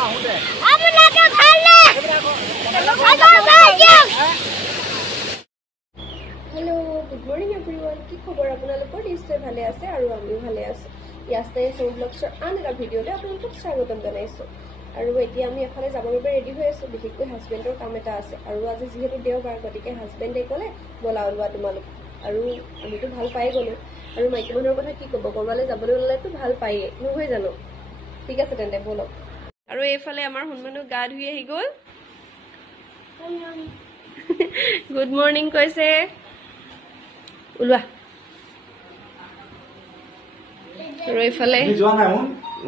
Hello, good morning everyone. কি খবৰ আপোনালোকৰ? নিশ্চয় ভালে আছে আৰু আমিও ভালে আছো। ইয়াস্তাই সৌ ব্লগছৰ আন এটা ভিডিঅ'তে আপোনালোকক স্বাগতম জনাইছো। আৰু এতিয়া আমি এফালে যাবৰ বাবে ৰেডি হৈ আছো। বিশেষকৈ হাজবেণ্ডৰ কাম এটা আছে আৰু আজি যিহেতু দেওবাৰ গতিকে হাজবেণ্ডে ক'লে বলা ওলোৱা তোমালোক। আৰু আমিতো ভাল পাই গ'লো আৰু মাইকী মানুহৰ কথা কি ক'ব, ক'ৰবালৈ যাবলৈ ওলালেতো ভাল পায়েই নহয় জানো? ঠিক আছে তেন্তে বলক। আৰু এইফালে আমাৰ সোণমানু গা ধুই আহি গ'ল। গুড মৰ্ণিং কৈছে। ওলোৱা আৰু এইফালে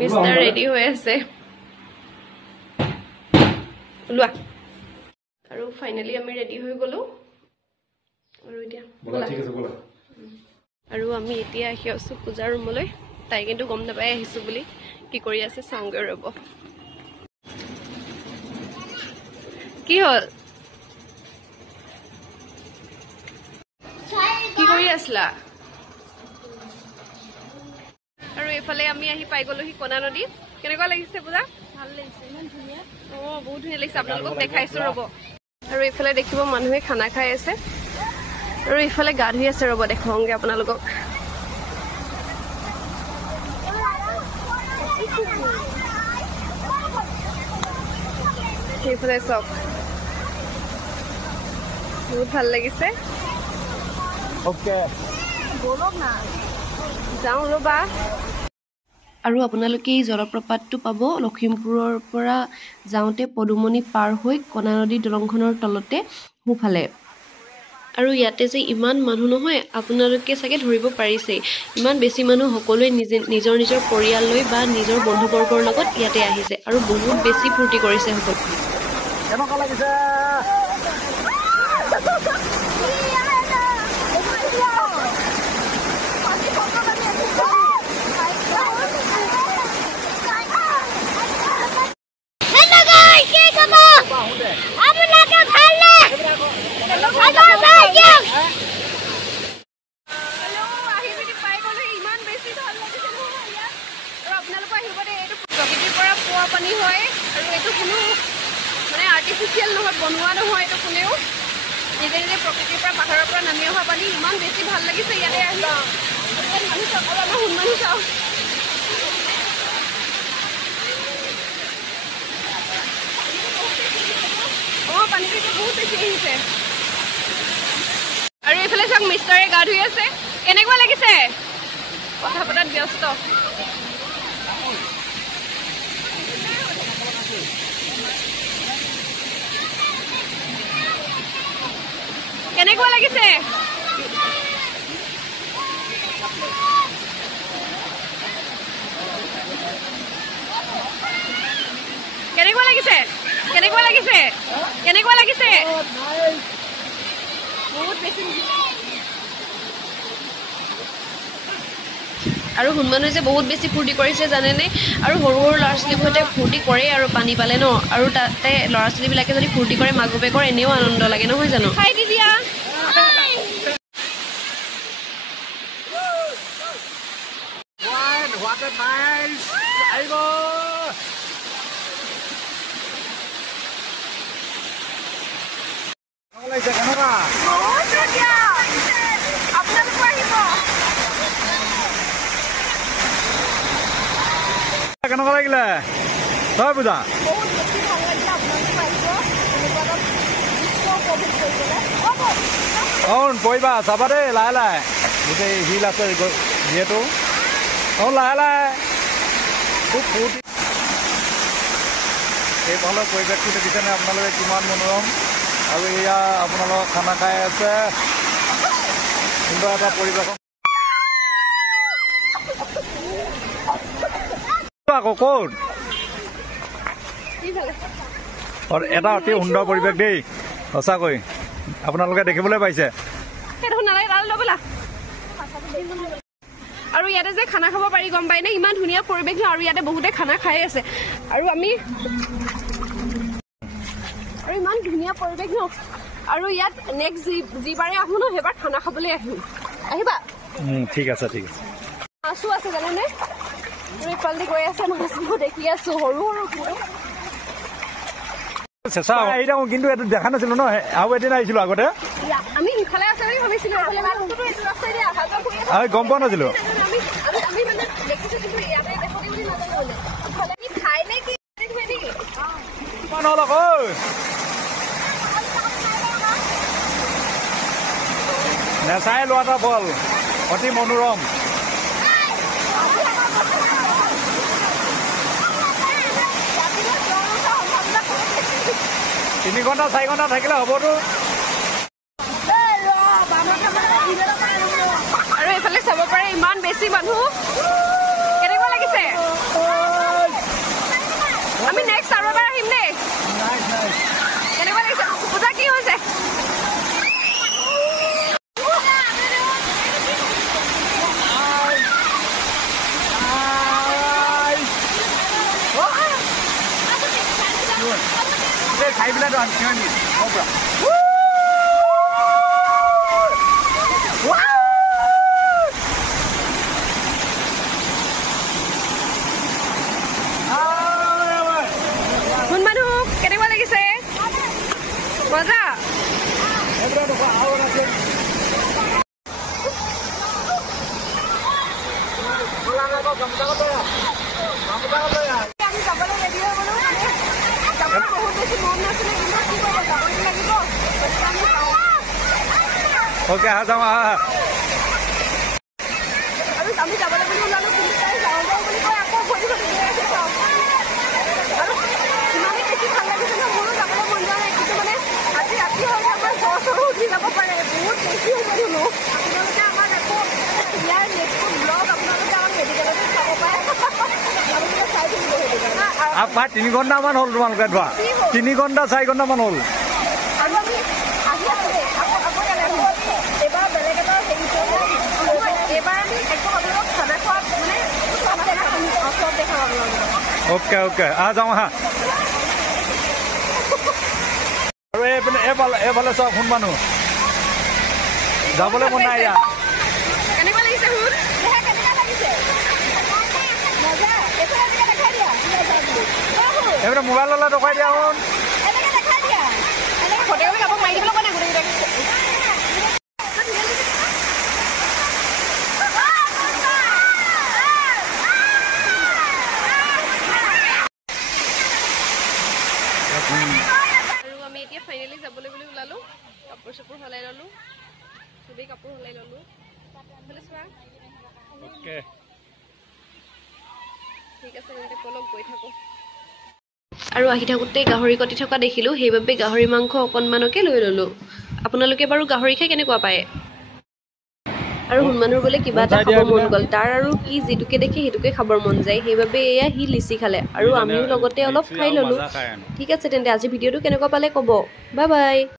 মিষ্টাৰ ৰেডি হৈ আছে। ওলোৱা আৰু ফাইনেলি আমি ৰেডি হৈ গ'লো আৰু এতিয়া আৰু আমি এতিয়া আহি আছো পূজাৰ ৰুমলৈ। তাই কিন্তু গম নাপাই আহিছো বুলি। কি কৰি আছে চাওঁগে ৰ'ব। কি হ'ল? কি কৰি আছিলা? আৰু এইফালে আমি আহি পাই গ'লোহি কণা নদী। কেনেকুৱা লাগিছে পূজা? ভাল লাগিছে, ইমান ধুনীয়া। বহুত ধুনীয়া লাগিছে, আপোনালোকক দেখাইছো ৰ'ব। আৰু এইফালে দেখিব মানুহে খানা খাই আছে আৰু এইফালে গা ধুই আছে ৰ'ব, দেখুৱাওঁগে আপোনালোকক। সেইফালে চাওক, বহুত ভাল লাগিছে। যাওঁ ৰ'বা। আৰু আপোনালোকে এই জলপ্ৰপাতটো পাব লখিমপুৰৰ পৰা যাওঁতে পদুমণি পাৰ হৈ কণা নদী দলংখনৰ তলতে সোঁফালে। আৰু ইয়াতে যে ইমান মানুহ নহয়, আপোনালোকে চাগে ধৰিব পাৰিছেই। ইমান বেছি মানুহ, সকলোৱে নিজৰ নিজৰ পৰিয়াল লৈ বা নিজৰ বন্ধুবৰ্গৰ লগত ইয়াতে আহিছে আৰু বহুত বেছি ফূৰ্তি কৰিছে সকলো। কেনেকুৱা লাগিছে? পানী হয় আৰু এইটো কোনো মানে আৰ্টিফিচিয়েল নহয়, বনোৱা নহয়। এইটো কোনেও নিজে নিজে প্ৰকৃতিৰ পৰা পাহাৰৰ পৰা নামি অহা পানী। ইমান বেছি ভাল লাগিছে ইয়াতে আহি। মানুহ চাওক, আমাৰ সোণমানু চাওক। পানীটো এতিয়া বহুত বেছি আহিছে। আৰু এইফালে চাওক, মিষ্টাৰে গা ধুই আছে। কেনেকুৱা লাগিছে? কথা পতাত ব্যস্ত। কেনেকুৱা লাগিছে? কেনেকুৱা লাগিছে? কেনেকুৱা লাগিছে? কেনেকুৱা লাগিছে? বহুত বেছি। আৰু সোণমানুৱে যে বহুত বেছি ফূৰ্তি কৰিছে জানেনে? আৰু সৰু সৰু ল'ৰা ছোৱালীবোৰ সৈতে ফূৰ্তি কৰেই আৰু পানী পালে ন। আৰু তাতে ল'ৰা ছোৱালীবিলাকে যদি ফূৰ্তি কৰে, মাক বাপেকৰ এনেও আনন্দ লাগে নহয় জানো? খাই দিয়া। কেনেকুৱা লাগিলে হয় পূজা? পৰিবা চাবা দেই, লাহে লাহে। গোটেই শিল আছে যিহেতু, লাহে লাহে। খুব ফূৰ্তি। এইফালৰ পৰিৱেশটো দেখিছেনে আপোনালোকে কিমান মনোৰম। আৰু এয়া আপোনালোকৰ খানা খাই আছে, সুন্দৰ এটা পৰিৱেশ। আকৌ ক'ত এটা অতি সুন্দৰ পৰিৱেশ দেই, সঁচাকৈ আপোনালোকে দেখিবলৈ পাইছে। আৰু ইয়াতে যে খানা খাব পাৰি গম পাই নে? ইমান ধুনীয়া পৰিৱেশ ন। আৰু ইয়াতে বহুতে খানা খাই আছে আৰু আমি আৰু ইমান ধুনীয়া পৰিৱেশ ন। আৰু ইয়াত নেক্সট যিবাৰে আহো ন, সেইবাৰ খানা খাবলৈ আহিম। আহিবা? ঠিক আছে, ঠিক আছে। মাছো আছে জানেনে? এইফালে গৈ আছে, মাছবোৰ দেখি আছো সৰু সৰু। চেঁচা আহি থাকোঁ কিন্তু এইটো দেখা নাছিলোঁ ন আৰু এদিন আহিছিলোঁ আগতে আমি ইফালে আছে বুলি ভাবিছিলোঁ গম পোৱা নাছিলোঁ আমি মানে দেখিছোঁ কিন্তু ইয়াতে দেখোঁ বুলি নাজানো মানে খাই নে কি নহ'ল আকৌ নেচাই লোৱা এটা ফল অতি মনোৰম 3 ঘণ্টা 4 ঘণ্টা থাকিলে হ'বতো আৰু এইফালে চাব পাৰে ইমান বেছি মানুহ কেনেকুৱা লাগিছে আমি নেক্সট আৰু এবাৰ আহিম দেই কেনেকুৱা লাগিছে পূজা কি হৈছে খাই পেলাই মানুহ কেনেকুৱা লাগিছে মজা আমি যাবলৈ ৰেডি হৈ গ'লো যাবলৈ বহুত বেছি মন নাছিলে কিন্তু কি কৰিব যাবই লাগিব অ'কে আহা যাওঁ আহা আৰু আমি যাবলৈ বুলি ওলালো কিন্তু তাই যাওঁ যাওঁ বুলি কৈ আকৌ ঘূৰি ঘূৰি গৈ আছে চাওঁ আৰু ইমানেই বেছি ভাল লাগিছে ন মোৰো যাবলৈ মন যোৱা নাই কিন্তু মানে আজি ৰাতি হ'লে আমাৰ জ্বৰ চৰো উঠি যাব পাৰে বহুত বেছি হৈ গ'লো ন আপোনালোকে আমাক আকৌ ইয়াৰ নেক্সট ব্লগ আপোনালোকে আমাক মেডিকেলতে চাব পাৰে আপোনালোকে চাই থাকিব সেইটো প্ৰায় 3 ঘণ্টামান হ'ল তোমালোকে ধোৱা 3 ঘণ্টা 4 ঘণ্টামান হ'ল আৰু আমি আহি আছোঁ আকৌ ইয়ালৈ আহিম এইবাৰ বেলেগ এটা হেৰি এইবাৰ আমি একদম আপোনালোকক খানা খোৱাত মানে চব দেখাম আপোনালোকক অ'কে অ'কে আহা যাওঁ আহা আৰু এইফালে চোৱা কোন মানুহ যাবলৈ মন নাই ইয়াত কেনেকুৱা লাগিছে শুন কেনেকুৱা লাগিছে মজা এইফালে এনেকৈ দেখাই দিয়া এইফালে মোবাইললৈ দেখুৱাই দিয়া শুন এনেকৈ দেখাই দিয়া এনেকৈ ফটোকপি কাপোৰ মাৰি দিবলৈ কোৱা নাই গোটেইকেইটাক আৰু আমি এতিয়া ফাইনেলি যাবলৈ বুলি ওলালোঁ কাপোৰ চাপোৰ সলাই ল'লোঁ চবেই কাপোৰ সলাই ল'লোঁ চোৱা অ'কে ঠিক আছে তেন্তে ব'লক গৈ থাকোঁ আৰু আহি থাকোঁতে গাহৰি কটি থকা দেখিলোঁ সেইবাবে গাহৰি মাংস অকণমানকে লৈ ল'লোঁ আপোনালোকে বাৰু গাহৰি খাই কেনেকুৱা পায় আৰু হনুমানৰ বোলে কিবা এটা খাব মন গ'ল তাৰ আৰু কি যিটোকে দেখে সেইটোকে খাবৰ মন যায় সেইবাবে এয়া সি লিচি খালে আৰু আমিও লগতে অলপ খাই ল'লোঁ ঠিক আছে তেন্তে আজি ভিডিঅ'টো কেনেকুৱা পালে ক'ব বাই বাই